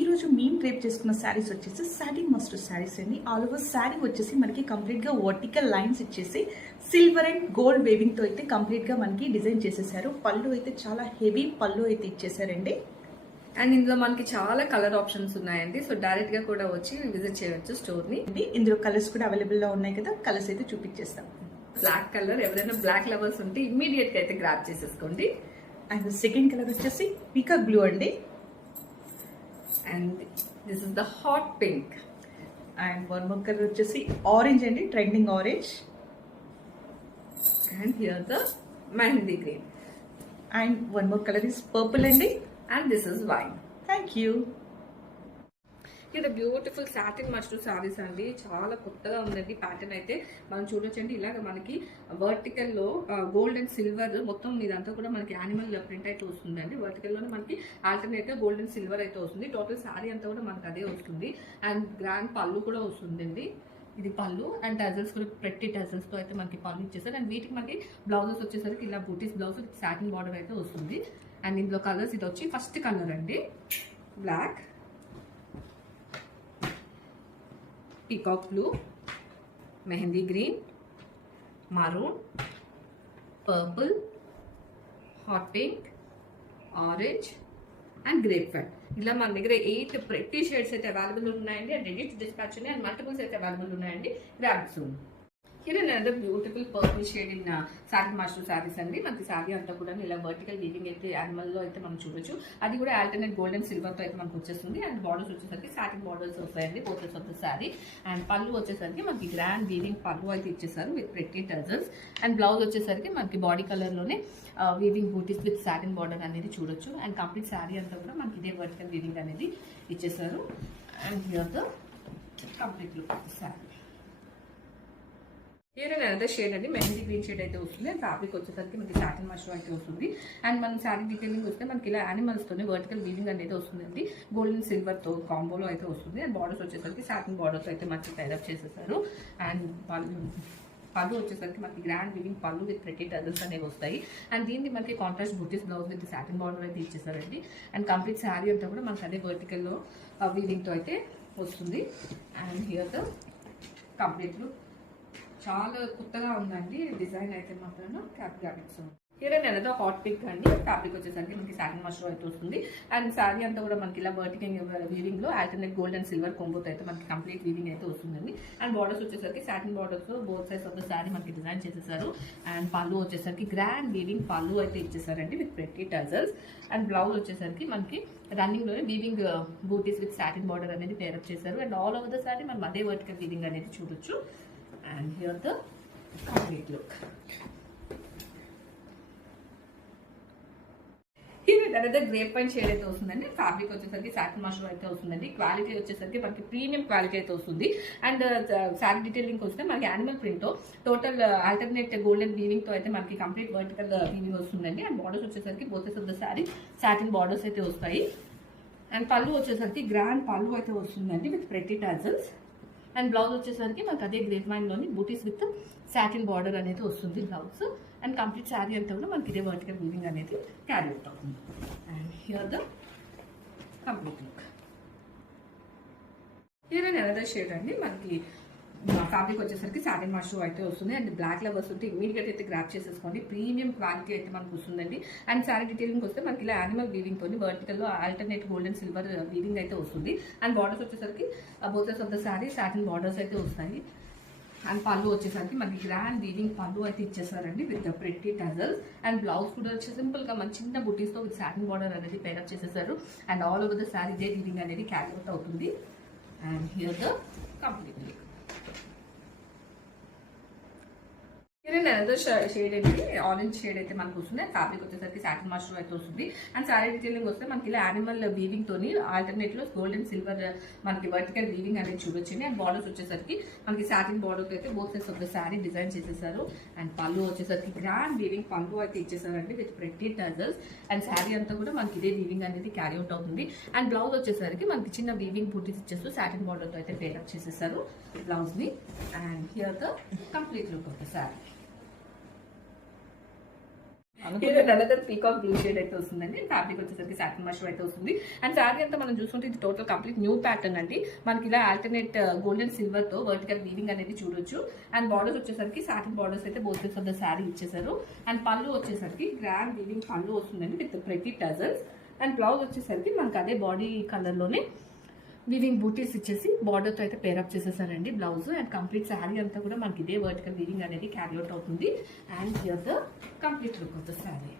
ఈ రోజు మేము డ్రేప్ చేసుకున్న శారీస్ వచ్చేసి సాటిన్ మస్టర్డ్ శారీస్ అండి. ఆల్ ఓవర్ శారీ వచ్చేసి మనకి కంప్లీట్గా వర్టికల్ లైన్స్ ఇచ్చేసి సిల్వర్ అండ్ గోల్డ్ వేవింగ్తో అయితే కంప్లీట్గా మనకి డిజైన్ చేసేసారు. పళ్ళు అయితే చాలా హెవీ పళ్ళు అయితే ఇచ్చేసారండి. అండ్ ఇందులో మనకి చాలా కలర్ ఆప్షన్స్ ఉన్నాయండి. సో డైరెక్ట్ గా కూడా వచ్చి విజిట్ చేయవచ్చు స్టోర్ ని. ఇందులో కలర్స్ కూడా అవైలబుల్ గా ఉన్నాయి కదా, కలర్స్ అయితే చూపించేస్తాం. బ్లాక్ కలర్, ఎవరైనా బ్లాక్ లవర్స్ ఉంటే ఇమ్మీడియట్ గా అయితే గ్రాప్ చేసేసుకోండి. అండ్ సెకండ్ కలర్ వచ్చేసి పీకాక్ బ్లూ అండి. And this is the hot pink. And one more colour వచ్చేసి ఆరెంజ్ అండి, trending orange. And here the mehendi green. And one more colour is purple అండి. And this is wine. Thank you. ఇది beautiful satin mushroom saris అండి. చాలా కొత్తగా ఉందండి pattern అయితే. మనం చూడొచ్చండి, ఇలాగ మనకి వర్టికల్ లో గోల్డ్ అండ్ సిల్వర్ మొత్తం ఇదంతా కూడా మనకి యానిమల్ ప్రింట్ అయితే వస్తుందండి. వర్టికల్ లోనే మనకి ఆల్టర్నేటివ్ గోల్డ్ అండ్ సిల్వర్ అయితే వస్తుంది. టోటల్ సారీ అంతా కూడా మనకి అదే వస్తుంది. అండ్ గ్రాండ్ పళ్ళు కూడా వస్తుందండి. ఇది పళ్ళు అండ్ టజల్స్ కూడా ప్రతి టజల్స్ తో అయితే మనకి పళ్ళు ఇచ్చేసారు. అండ్ వీటికి మనకి బ్లౌజెస్ వచ్చేసరికి ఇలా బూటీస్ బ్లౌజ్ సాటిన్ బార్డర్ అయితే వస్తుంది. అండ్ ఇందులో కలర్స్ ఇది వచ్చి ఫస్ట్ కలర్ అండి black, peacock blue, mehndi green, maroon, purple, hot pink, orange and grape white. ఇలా మన దగ్గర 8 ప్రెట్టి షేడ్స్ అయితే అవైలబుల్ ఉన్నాయండి. అండ్ రెడీ టు డిస్పాచ్ ఉన్నాయి. అండ్ మల్టిపుల్స్ అయితే అవైలబుల్ ఉన్నాయండి. Grab soon. ఇది another beautiful purple shade in satin mushroom saris అండి. మనకి సారీ అంతా కూడా ఇలా వర్టికల్ వీవింగ్ అయితే యానిమల్ లో అయితే మనం చూడొచ్చు. అది కూడా ఆల్టర్నేట్ గోల్డ్ అండ్ సిల్వర్ తో అయితే మనకు వచ్చేస్తుంది. అండ్ బార్డర్స్ వచ్చేసరికి సాటిన్ బార్డర్స్ వస్తాయండి both of the sari. And పళ్ళు వచ్చేసరికి మనకి గ్రాండ్ వీవింగ్ పళ్ళు అయితే ఇచ్చేసారు with pretty tassels. And blouse వచ్చేసరికి మనకి బాడీ కలర్ లోనే weaving booties with satin border అనేది చూడొచ్చు. అండ్ కంప్లీట్ సారీ అంతా కూడా మనకి ఇదే వర్టికల్ వీవింగ్ అనేది ఇచ్చేసారు. And here the complete look of the sorry. Here another shade అండి, మెహందీ గ్రీన్ షేడ్ అయితే వస్తుంది. అండ్ ఫ్యాబ్రిక్ వచ్చేసరికి మనకి సాటిన్ మష్రూమ్ అయితే వస్తుంది. అండ్ మన శారీ డీటెయిలింగ్ వస్తే మనకి ఇలా యానిమల్స్ తోనే వర్టికల్ వీవింగ్ అనేది వస్తుందండి. గోల్డ్ అండ్ సిల్వర్ తో కాంబోలో అయితే వస్తుంది. అండ్ బార్డర్స్ వచ్చేసరికి సాటిన్ బార్డర్స్ అయితే మనకి టైరప్ చేసేసారు. అండ్ పళ్ళు వచ్చేసరికి మనకి grand weaving pallu with pretty tassels అనేవి వస్తాయి. అండ్ దీనికి మనకి contrast butis blouse with satin border అయితే ఇచ్చేసారండి. అండ్ కంప్లీట్ శారీ అంతా కూడా మనకి అదే వర్టికల్లో వీవింగ్తో అయితే వస్తుంది. And here the complete look. చాలా కొత్తగా ఉందండి డిజైన్ అయితే మాత్రం గ్రాఫిక్స్. హియర్ అనేది హాట్ పింక్ అండి. ఫ్యాబ్రిక్ వచ్చేసరికి మనకి సాటిన్ మష్రూమ్ అయితే వస్తుంది. అండ్ శారీ అంతా కూడా మనకి ఇలా వర్టికల్ వీవింగ్ లో ఆల్టర్నేట్ గోల్డ్ అండ్ సిల్వర్ కొంబోతో అయితే మనకి కంప్లీట్ వీవింగ్ అయితే వస్తుందండి. అండ్ బార్డర్స్ వచ్చేసరికి satin borders both sides of the sari మనకి డిజైన్ చేసేసారు. అండ్ పళ్ళు వచ్చేసరికి గ్రాండ్ వీవింగ్ పళ్ళు అయితే ఇచ్చేసారండి with pretty tassels. And blouse వచ్చేసరికి మనకి రన్నింగ్ లోనే weaving booties with satin border అనేది పేరప్ చేశారు. And all over the sari మనం అదే వర్టికల్ వీవింగ్ అనేది చూడొచ్చు. And here the complete look. Here another grape and shade అయితే వస్తుందండి. ఫ్యాబ్రిక్ వచ్చేసరికి సాటిన్ మష్రూమ్ అయితే వస్తుందండి. క్వాలిటీ వచ్చేసరికి మనకి ప్రీమియం క్వాలిటీ అయితే వస్తుంది. అండ్ శారీ డీటెయిలింగ్ వస్తే మనకి animal print total alternate golden weaving తో అయితే మనకి కంప్లీట్ వర్టికల్ వీవింగ్ వస్తుందండి. అండ్ బార్డర్స్ వచ్చేసరికి both sides of the sari satin borders అయితే వస్తాయి. అండ్ పళ్ళు వచ్చేసరికి గ్రాండ్ పళ్ళు అయితే వస్తుందండి with pretty tassels. And blouse వచ్చేసరికి మనకి అదే గ్రేప్ వైన్ లోని బూటీస్ విత్ సాటిన్ బార్డర్ అనేది వస్తుంది బ్లౌజ్. అండ్ కంప్లీట్ శారీ అంతా కూడా మనకి ఇదే వర్టికల్ వీవింగ్ అనేది క్యారీ అవుట్ అవుతుంది. And here the complete look. Here another shade అండి, మనకి ఫ్యాబ్రిక్ వచ్చేసరికి సాటిన్ మష్రూమ్ అయితే వస్తుంది. అండ్ బ్లాక్ లవర్స్ ఉంటే ఇమీడియట్ అయితే గ్రాప్ చేసేసుకోండి. ప్రీమియం క్వాలిటీ అయితే మనకు వస్తుందండి. అండ్ శారీ డీటెయిలింగ్ వస్తే మనకి ఇలా యానిమల్ వీవింగ్ తోని వర్టికల్ లో alternate gold and silver weaving అయితే వస్తుంది. అండ్ బార్డర్స్ వచ్చేసరికి both sides of the sari satin borders అయితే వస్తాయి. అండ్ పళ్ళు వచ్చేసరికి మనకి గ్రాండ్ వీవింగ్ పళ్ళు అయితే ఇచ్చేసారండి with pretty tassels. And blouse కూడా వచ్చి సింపుల్ గా మన చిన్న బుటీస్ తో విత్ సాటిన్ బార్డర్ అనేది పేరప్ చేసేసారు. And all over the sari ఇదే వీవింగ్ అనేది క్యారీ అవుట్ అవుతుంది. And here the complete look. Another shade ఏంటి, ఆరెంజ్ షేడ్ అయితే మనకు వస్తుంది. ఫ్యాబ్రిక్ వచ్చేసరికి సాటిన్ మష్రూమ్ అయితే వస్తుంది. అండ్ శారీ డీటెయిలింగ్ వస్తే మనకి ఇలా యానిమల్ వీవింగ్ తోని ఆల్టర్నేట్ లో గోల్డ్ అండ్ సిల్వర్ మనకి వర్టికల్ వీవింగ్ అనేది చూడొచ్చండి. అండ్ బార్డర్స్ వచ్చేసరికి మనకి సాటిన్ బార్డర్ అయితే both sides of the sari design చేసేసారు. అండ్ పళ్ళు వచ్చేసరికి గ్రాండ్ వీవింగ్ పళ్ళు అయితే ఇచ్చేసారండి with pretty tassels. And sari అంతా కూడా మనకి ఇదే వీవింగ్ అనేది క్యారీ అవుట్ అవుతుంది. అండ్ బ్లౌజ్ వచ్చేసరికి మనకి చిన్న వీవింగ్ బూటీస్ ఇచ్చేస్తూ సాటిన్ బార్డర్ తో అయితే పేరప్ చేసేసారు బ్లౌజ్ ని. And here the complete look of the sari. Another peacock blue shade అయితే వస్తుందండి. ఫ్యాబ్రిక్ వచ్చేసరికి సాటిన్ మష్రూమ్ అయితే వస్తుంది. అండ్ శారీ అంతా మనం చూసుకుంటే ఇది టోటల్ కంప్లీట్ న్యూ ప్యాటర్న్ అండి. మనకి ఇలా ఆల్టర్నేట్ గోల్డెన్ సిల్వర్ తో వర్టికల్ వీవింగ్ అనేది చూడొచ్చు. అండ్ బార్డర్స్ వచ్చేసరికి సాటిన్ బార్డర్స్ అయితే both sides of the sari ఇచ్చేసారు. అండ్ పళ్ళు వచ్చేసరికి గ్రాండ్ వీవింగ్ పళ్ళు వస్తుందండి with pretty tassels. And blouse వచ్చేసరికి మనకి అదే బాడీ కలర్ లోనే వీవింగ్ బూటీస్ ఇచ్చేసి బార్డర్తో అయితే పేరప్ చేసేసారండి బ్లౌజ్. అండ్ కంప్లీట్ శారీ అంతా కూడా మనకి ఇదే వర్టికల్ వీవింగ్ అనేది క్యారీ అవుట్ అవుతుంది. And here the complete look of the sari.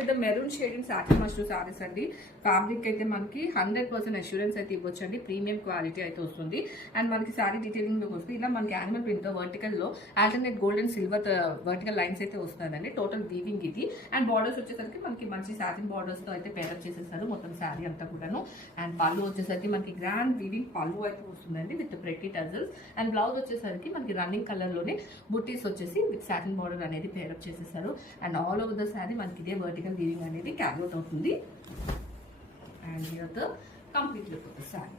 ఇది maroon shade in satin mushroom saris అండి. ఫ్యాబ్రిక్ అయితే మనకి 100% అష్యూరెన్స్ అయితే ఇవ్వచ్చు అండి. ప్రీమియం క్వాలిటీ అయితే వస్తుంది. అండ్ మనకి శారీ డీటెయిలింగ్ లోకి వస్తుంది ఇలా మనకి యానిమల్ ప్రింట్ తో వర్టికల్ లో alternate gold and silver vertical lines అయితే వస్తుందండి. టోటల్ వీవింగ్ ఇది. అండ్ బార్డర్స్ వచ్చేసరికి మనకి మంచి సాటిన్ బార్డర్స్ తో అయితే పేరప్ చేసేసారు మొత్తం శారీ అంతా కూడాను. అండ్ పళ్ళు వచ్చేసరికి మనకి గ్రాండ్ వీవింగ్ పళ్ళు అయితే వస్తుందండి with pretty tassels. And blouse వచ్చేసరికి మనకి రన్నింగ్ కలర్ లోనే బుట్టీస్ వచ్చేసి విత్ సాటిన్ బార్డర్ అనేది పేరప్ చేసేసారు. And all over the sari మనకి ఇదే వర్టికల్ వీవింగ్ అనేది క్యారీ అవుట్ అవుతుంది. And here the complete look of the sari.